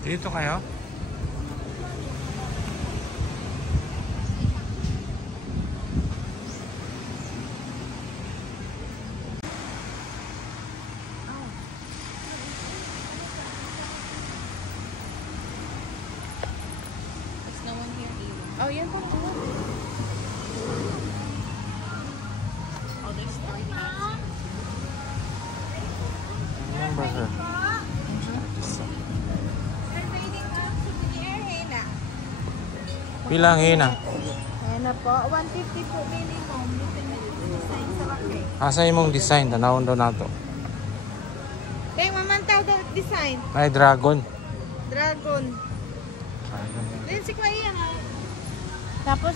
Dito kayo? Oh, yan po. Oh, there's 3 times. Burger. Pilang hina? Hina po. 150 po minimum. Design sa laki. Asa imong design? Tanawon daw nato. Kaya mamantaw daw design. Ay, dragon. Dragon. Then si Kuya nga. Tapos,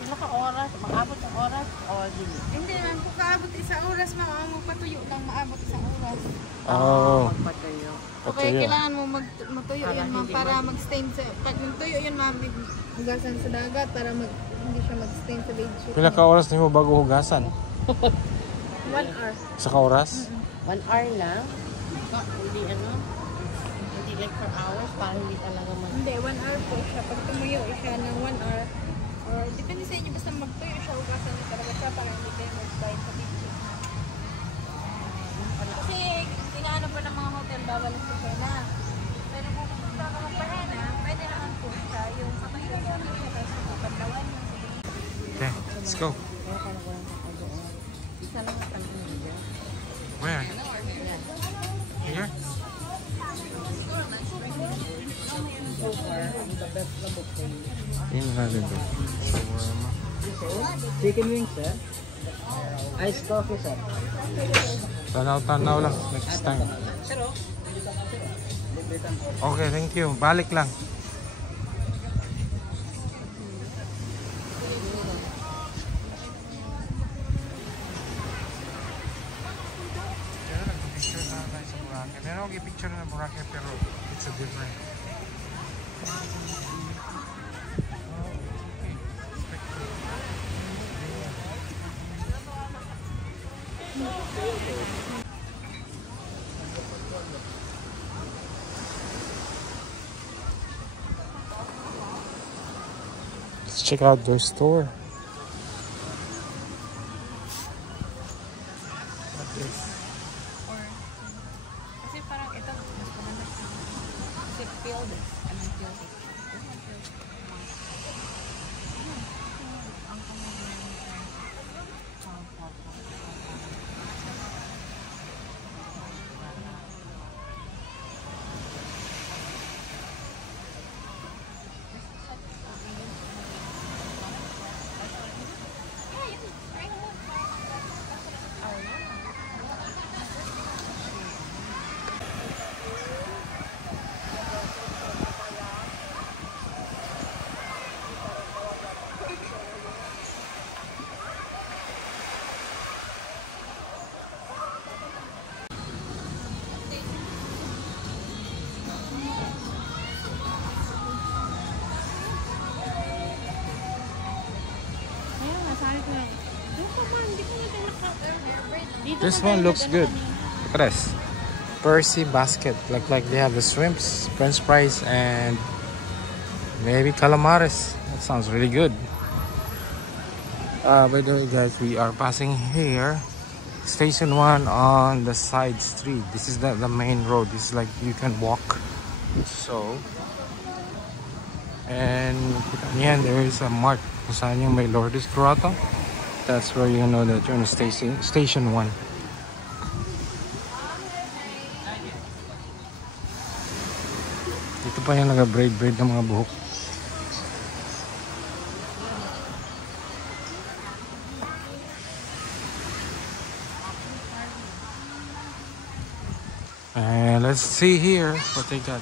sila ka oras, mag-abot ang oras, o dili? Hindi naman, kung kaabot isang oras, magpatuyo lang, maabot isang oras. Oh. Magpatuyo. Okay, kailangan mo matuyo yun, ma'am, para mag-stain sa, pag nagtuyo yun, ma'am, hugasan sa dagat, para hindi siya mag-stain sa bedsheet. Pila ka oras nimo bago hugasan? 1 hour. Sa ka oras? 1 hour lang? Hindi hindi like 4 hours, para hindi talaga Hindi, 1 hour po siya. Pag tumuyo siya ng 1 hour, or depende sa inyo, basta magtuyo siya, hugasan niya talaga siya para hindi kayo mag-bite sa bedsheet. Kasi, inaano po ng mga hotel, bawal sa pena. Pero kung gusto ka magpahena, pwede naman po siya. Yung patuyo niya siya, tapos magpandawan niya. Okay, let's go. Where? Here? Yun natin ito. Shawarma. Chicken wings, sir. Iced coffee, sir. Tanaw-tanaw lang. Next time. Okay, thank you. Balik lang. Nagpicture na tayo sa Boracay. Meron akong i-picture na Boracay pero it's a different. Let's check out their store. Kasi parang ito, mas maganda siya. Kasi filled it. Anong filled it? This one looks good. Look at this. Percy basket. Like they have the shrimps, french fries, and maybe calamares. That sounds really good. By the way, guys, we are passing here. Station 1 on the side street. This is the main road. This is like you can walk. So, and yeah, there is a mart. Kung saan yung may Lourdes Grotto. That's where you know that you're on station 1. Dito pa yung naga-braid ng mga buhok. And let's see here what they got.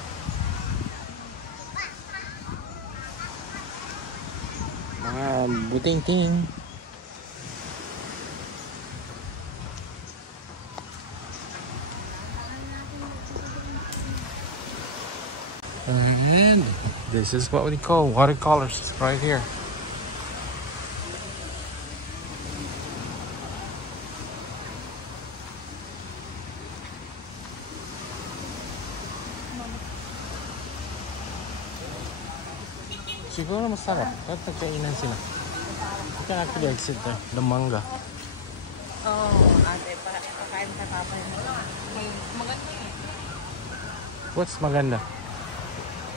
Mga buting-ting. And this is what we call watercolors right here. Siguro masarap. Kahit nagkainan sila. You can actually exit there. The manga. Ate, pakain ka kapal. Maganda eh. What's maganda?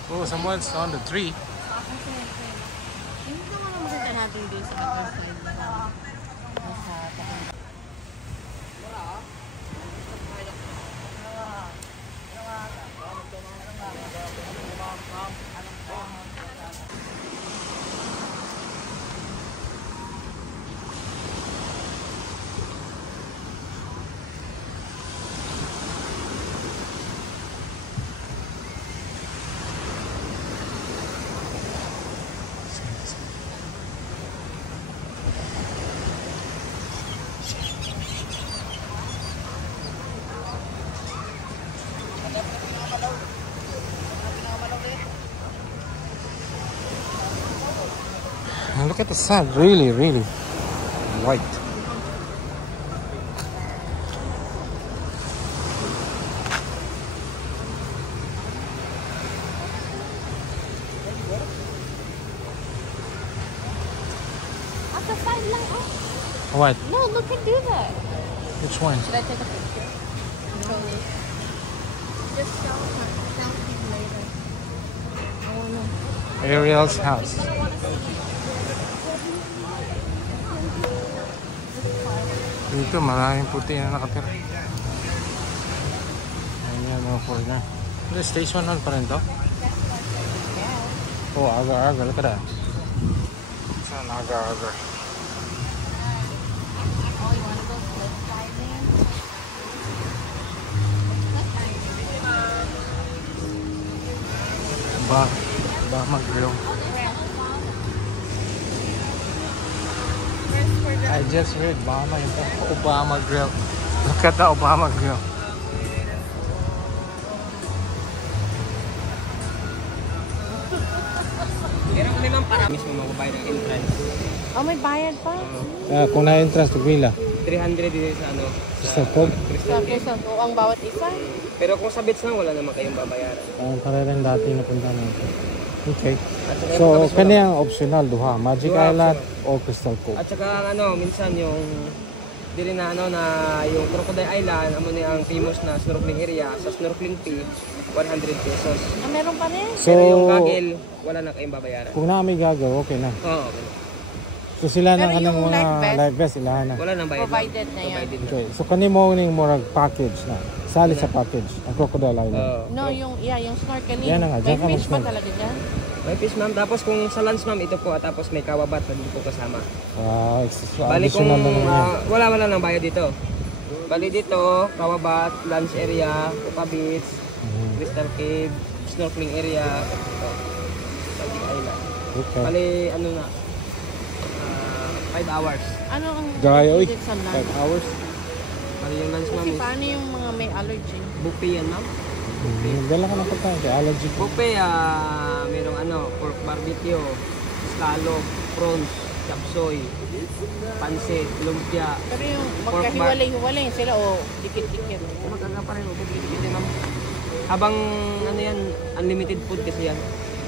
Oh, someone's on the tree. Hindi naman ang maganda natin dito sa other side. Nasa tabi. And look at the sun, really, really white. At the side lang, oh. What? No, look and do that. Which one? Should I take a picture? Show me. Just show me later. I wanna know. Ariel's house. Dito maraming puti na nakatira. Ayan mga foreigner. The station 1 pa rin to? Oh, agar-agar. Look at that. It's an agar-agar. Oh, you wanna go cliff diving? Bahama Grill. I just read Bahama Obama Grill. Look at the Obama Grill. Meron kami mang para mismo magbabayad ng entrance. Oh, may bayad pa? Kung na-entrance, tugwila. 300 din sa ano. Sa Cove. Sa Quezon, ang bawat isa? Pero kung sa bits lang, wala naman kayong babayaran. Para rin dati napunta natin. Okay. At saka So, kaniyang optional duha. Magic Duha Island o Crystal Cove. At saka ano, minsan yung dili na ano na yung Crocodile Island, amo ni ang famous na snorkeling area. Sa snorkeling fee, 100 pesos. Ah, meron pa rin? So, Pero yung gagel, wala na kayong babayaran. kung na may gagaw, okay na. Oo, okay. So, sila na Pero kanang yung mga life vest? life vest, ilahan na. Wala nang bayad. Provided na yan. Provided na. Okay. So, kani mo ning murag package na. Sali sa package. Ang Crocodile Island. Oo. No, yung snorkeling. Yan na nga, May dyan ka fish ba mag-snorkel. talaga dyan? May fish ma'am. Tapos kung sa lunch ma'am, ito po. Tapos may kawabat na dito po kasama. Wow, Bali kung additional naman yan. wala nang bayad dito. Bali dito, kawabat, lunch area, Pupa Beach, Crystal Cave, snorkeling area, ito, Magic Island. Okay. Bali ano na, 5 hours. Ano ang Gaya, oy. included sa 5 lunch? hours. Bali yung lunch ma'am Kasi is paano yung mga may allergy? buffet yan ma'am. Dala ka ng pagkain kay allergy ko. Buffet, merong ano, pork barbecue, scallop, prawns, chapsoy, pansit, lumpia. Pero yung Pork magkahiwalay-hiwalay sila o dikit-dikit. Magkaga pa rin, bubili ma'am. Habang ano yan, unlimited food kasi yan.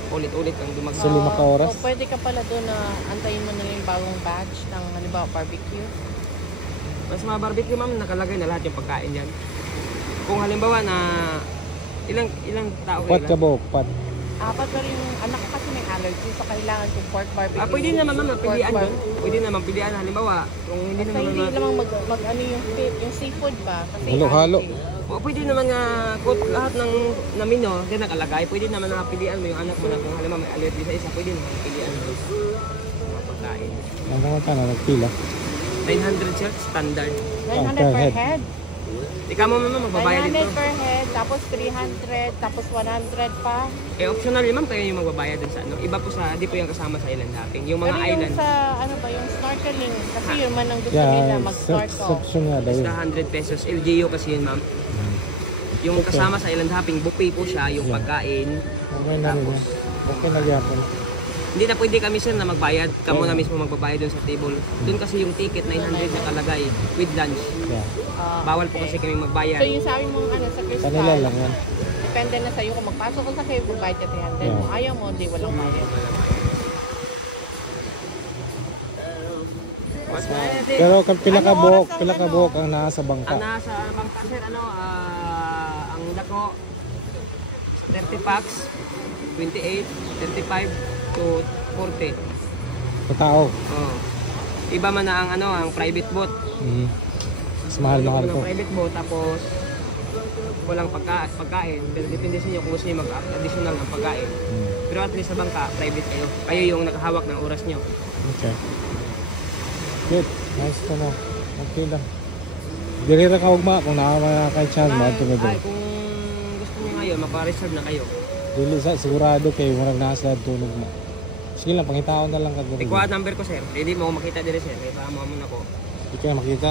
Ulit-ulit ang Sa dumagsa. 5 ka oras. O pwede ka pala doon na antayin mo na yung bagong batch ng halimbawa barbecue. Mas mga barbecue ma'am, nakalagay na lahat yung pagkain dyan. Kung halimbawa na ilang tao Pat ka ba? Pat. Apat pero yung anak ko kasi may allergy so kailangan yung pork barbecue. Pwede naman ma'am, pilihan Pork doon. Pwede naman pilihan. Halimbawa, kung hindi Basta naman hindi naman... lamang mag ano yung seafood ba? Kasi Halo-halo. allergy. O pwede naman nga, kung lahat ng namino, din nakalagay, pwede naman na pilihan mo yung anak mo na kung halimbawa may allergy sa isa, pwede naman pilihan mo mga pagkain. Ang mga ka na nagpila. 900 sir, standard. 900 per per head. head. Ikaw mo ma'am, magbabayad 900 dito. per head, tapos 300, tapos 100 pa. Eh optional yun ma'am, kayo yung magbabayad dun sa ano. Iba po sa, di po yung kasama sa island hopping. Yung mga Pero yung island, sa, ano ba, yung snorkeling, kasi yun man ang gusto Yeah, nila mag-snorkel. subscription nga daw is yun. na 100 pesos. LGU kasi yun ma'am. Yung kasama sa island hopping, buffet po siya, yung Yeah. pagkain. Okay na rin yan. Okay na gyapon. Hindi na pwede kami sir na magbayad. Kamo na mismo magbabayad dun sa table. Doon kasi yung ticket 900 nakalagay with lunch. Yeah. Bawal po kasi kami magbayad. So yung sabi mo ano sa Crystal, Kanila lang yan. depende na sa'yo kung magpasok ka sa cave, magbayad ka 300. Yeah. Kung ayaw mo, di walang bayad. Pero pila ka buhok ang nasa bangka. Ang nasa bangka sir, ang dako 30 packs, 28, 35 to 40. Sa tao. Oh. Iba man na ang private boat. Mas mahal Ng po. private boat tapos walang pagkain. Pero depende sa inyo kung gusto niyo mag-additional ng pagkain. Pero at least sa bangka, private kayo. Kayo yung nakahawak ng oras niyo. Okay. Good. Nice to know. Okay lang. Dili ra ka ugma kung naa kay chance mo ato Ay, kung gusto niyo ngayon, mapa-reserve na kayo. Dili sa sigurado kay murag nasa tunog mo. Sige lang, pangitaon na lang ka diri. Ikuha number ko sir. Hindi mo makita dire sir. Kaya paamo mo na ko. Di ka makita.